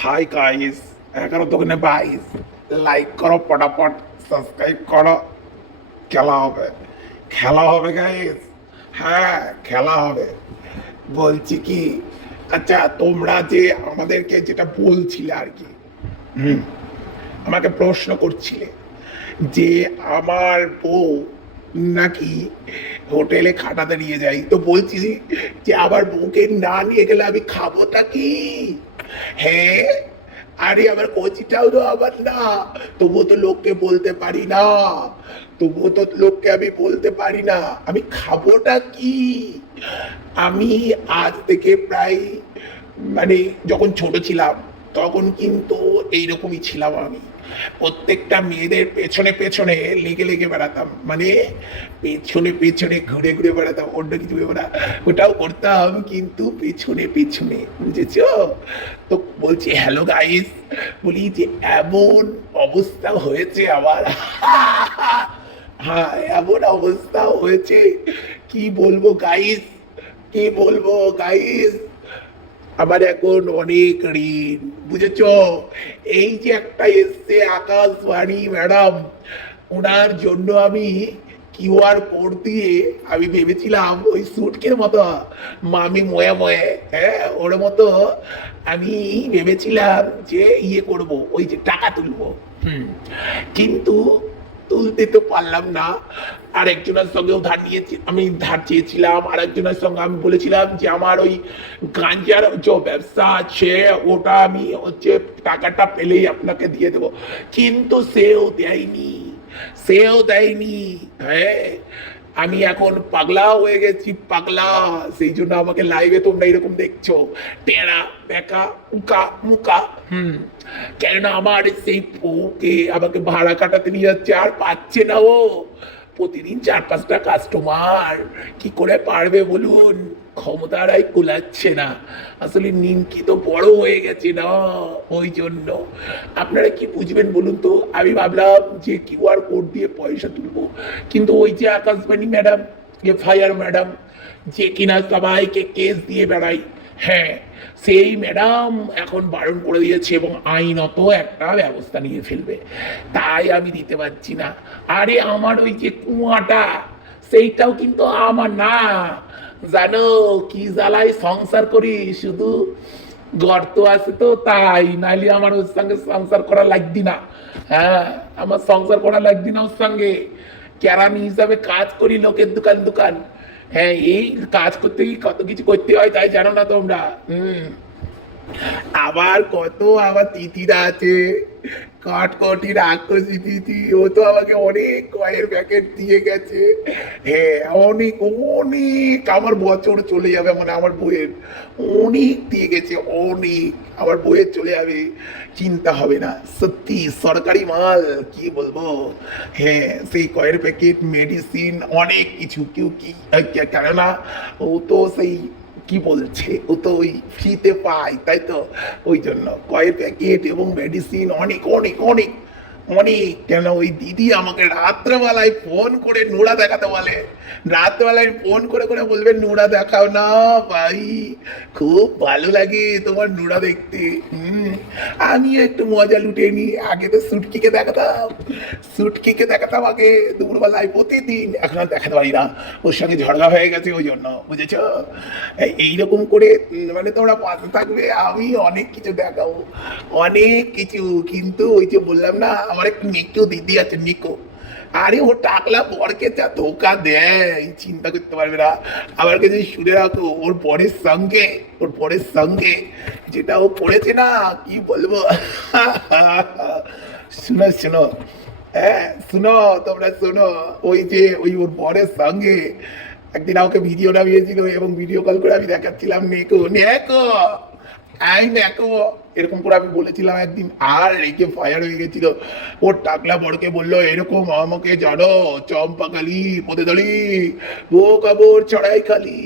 Hi guys এগারো দোকানে বাইশ। লাইক করো পটাপট সাবস্ক্রাইব করো। খেলা হবে। খেলা হবে গাইস হ্যাঁ খেলা হবে। বলছি কি? আচ্ছা তোমরা যে আমাদেরকে যেটা বলছিলে আর কি, হুম, আমাকে প্রশ্ন করছিলে যে আমার বউ নাকি হোটেলে খাটাতে নিয়ে যাই তো বলছি যে আমার বউকে না নিয়ে গেলে আমি খাবোটা কি? হ্যাঁ আরে আমার কচিটাও তো আবার না। তবুও তো লোককে বলতে পারি না। তবুও তো লোককে আমি বলতে পারি না। আমি খাবোটা কি? আমি আজ থেকে প্রায় মানে যখন ছোট ছিলাম, তখন কিন্তু এইরকমই ছিলাম আমি। প্রত্যেকটা মেয়েদের পেছনে পেছনে লেগে লেগে বেড়াতাম। মানে পেছনে পেছনে ঘুরে ঘুরে বেড়াতাম। অন্য কিছু না। ওটাও করতাম, কিন্তু পেছনে পেছনে, বুঝেছ? তো বলছি হ্যালো গাইস বলি যে, এমন অবস্থা হয়েছে আমার। হ্যাঁ এমন অবস্থা হয়েছে। কি বলব গাইস কি বলব গাইস আমার এখন অনেক ঋণ, বুঝেছ? এই যে একটা এসছে আকাশবাণী ম্যাডাম, ওনার জন্য আমি কিউআর কোড দিয়ে আমি ভেবেছিলাম ওই সুটকের মতো, মামি ময়ে ময়ে হ্যাঁ ওর মতো আমি ভেবেছিলাম যে ইয়ে করব, ওই যে টাকা তুলবো। হুম, কিন্তু তুলতে তো পারলাম না। আর একজনের সঙ্গেও ধার নিয়েছি, আমি ধার চেয়েছিলাম। আর একজনের সঙ্গে আমি বলেছিলাম যে, আমার ওই গাঞ্জার যে ব্যবসা আছে, ওটা আমি হচ্ছে টাকাটা পেলেই আপনাকে দিয়ে দেবো। কিন্তু সেও দেয়নি সেও দেয়নি। হ্যাঁ আমি এখন পাগলা হয়ে গেছি, পাগলা। সেই জন্য আমাকে লাইভে তোমরা এরকম দেখছ। টেরা বেকা উকা, মুকা। হুম। কেননা আমার সেই বউকে আমাকে ভাড়া কাটাতে নিয়ে যাচ্ছে, আর পাচ্ছে না ও। প্রতিদিন চার পাঁচটা কাস্টমার কি করে পারবে বলুন? ক্ষমতারাই কুলাচ্ছে না। আসলে নিমকি তো বড় হয়ে গেছে না, ওই জন্য। আপনারা কি বুঝবেন বলুন তো? আমি ভাবলাম যে কিউআর কোড দিয়ে পয়সা তুলবো। কিন্তু ওই যে আকাশবাণী ম্যাডাম এফআইআর ম্যাডাম, যে কিনা সবাইকে কেস দিয়ে বেড়াই হ্যাঁ সেই ম্যাডাম এখন বারণ করে দিয়েছে এবং আইনত একটা ব্যবস্থা নিয়ে ফেলবে। তাই আমি দিতে পারছি না। আরে আমার ওই যে কুয়াটা, সেইটাও কিন্তু আমার না। জানো, কি জ্বালায় সংসার করি, শুধু গর্ত আছে তো তাই, নাইলে আমার ওর সঙ্গে সংসার করা লাগদি না। হ্যাঁ আমার সংসার করা লাগদি না ওর সঙ্গে। কেরানি হিসাবে কাজ করি, লোকের দোকান দোকান। হ্যাঁ এই কাজ করতে গিয়ে কত কিছু করতে হয় তাই জানো না তোমরা? হুম। আবার কত আবার তিথিরা আছে। কটকটি রাক্ষসী তিথি ও তো আমাকে অনেক কয়ের প্যাকেট দিয়ে গেছে। হ্যাঁ অনেক অনেক, আমার বছর চলে যাবে মানে আমার বইয়ের। অনেক দিয়ে গেছে, অনেক, আমার বইয়ের চলে যাবে। চিন্তা হবে না, সত্যি সরকারি মাল, কি বলব? হ্যাঁ সেই কয়ের প্যাকেট মেডিসিন অনেক কিছু। কেউ কি, কেননা ও তো সেই কি বলছে? ও তো ওই ফ্রিতে পায়, তাই তো? ওই জন্য কয়ের প্যাকেট এবং মেডিসিন অনেক অনেক অনেক। অনেক কেন ওই দিদি আমাকে রাত্রেবেলায় ফোন করে নোড়া দেখাতে বলে? রাত্রেবেলায় ফোন করে করে বলবে, নোড়া দেখাও না ভাই, খুব ভালো লাগে তোমার নোড়া দেখতে। হুম আমি একটু মজা লুটে নি। আগে তো সুটকিকে দেখাতাম। সুটকিকে দেখাতাম আগে দুপুরবেলায় প্রতিদিন। এখন আর দেখাতে পারি না। ওর সঙ্গে ঝগড়া হয়ে গেছে ওই জন্য, বুঝেছ? এইরকম করে মানে তোমরা পাশে থাকবে, আমি অনেক কিছু দেখাবো। অনেক কিছু, কিন্তু ওই যে বললাম না আমার নিকু দিদি আছে নিকো আরে ও টাকলা বরকে যা ধোকা দেয় চিন্তা করতে পারবে না। আমার কাছে শুনে রাখো, ওর পরের সঙ্গে, ওর পরের সঙ্গে, যেটা ও করেছে না, কি বলব? শুনো শুনো হ্যাঁ শুনো, তোমরা শোনো, ওই যে, ওই ওর বরের সঙ্গে, একদিন আমাকে ভিডিও নামিয়েছিল এবং ভিডিও কল করে আমি দেখাচ্ছিলাম, নেকো নেকো। আই নেকো এরকম করে আমি বলেছিলাম একদিন, আর রেখে ফায়ার হয়ে গেছিল। ওর টাকলা বড়কে বলল, এরকম আমাকে জানো চম্পা কালি পদে দলি বো কাপড় চড়াই খালি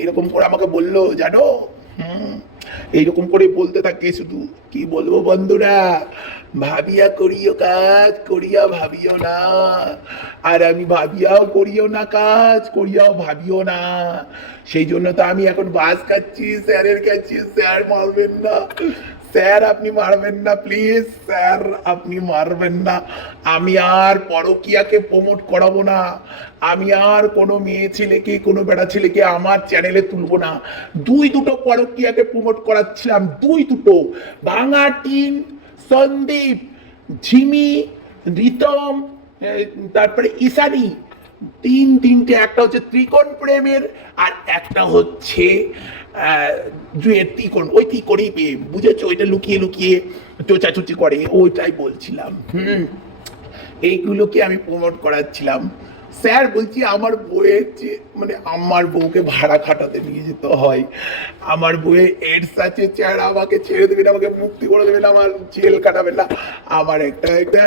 এরকম করে আমাকে বলল, জানো, হুম এইরকম করে বলতে থাকে শুধু, কি বলব বন্ধুরা? ভাবিয়া করিও কাজ, করিয়া ভাবিও না। আর আমি ভাবিয়াও করিও না কাজ, করিয়াও ভাবিও না। সেই জন্য তো আমি এখন বাস খাচ্ছি, স্যারের কাছে স্যার মারবেন না। স্যার, আপনি মারবেন না, প্লিজ। স্যার, আপনি মারবেন না। আমি আর পরকিয়াকে প্রমোট করাবো না। আমি আর কোনো মেয়ে ছেলেকে, কোনো বেড়া ছেলেকে আমার চ্যানেলে তুলবো না। দুই দুটো পরকিয়াকে প্রমোট করাচ্ছিলাম, দুই দুটো। ভাঙা টিন, সন্দীপ, ঝিমি, রিতম তারপরে ঈশানী। তিন তিনটে, একটা হচ্ছে ত্রিকোণ প্রেমের আর একটা হচ্ছে জুয়ের ত্রিকোণ ওই ত্রিকোণই প্রেম বুঝেছ? ওইটা লুকিয়ে লুকিয়ে চোচাচুচি করে, ওইটাই বলছিলাম। হুম। এইগুলোকে আমি প্রমোট করাচ্ছিলাম। স্যার, বলছি আমার বইয়ের যে মানে আমার বউকে ভাড়া খাটাতে নিয়ে যেতে হয়। আমার বইয়ে এডস আছে স্যার আমাকে ছেড়ে দেবেন আমাকে মুক্তি করে দেবে না, আমার জেল কাটাবেন না। আমার একটা একটা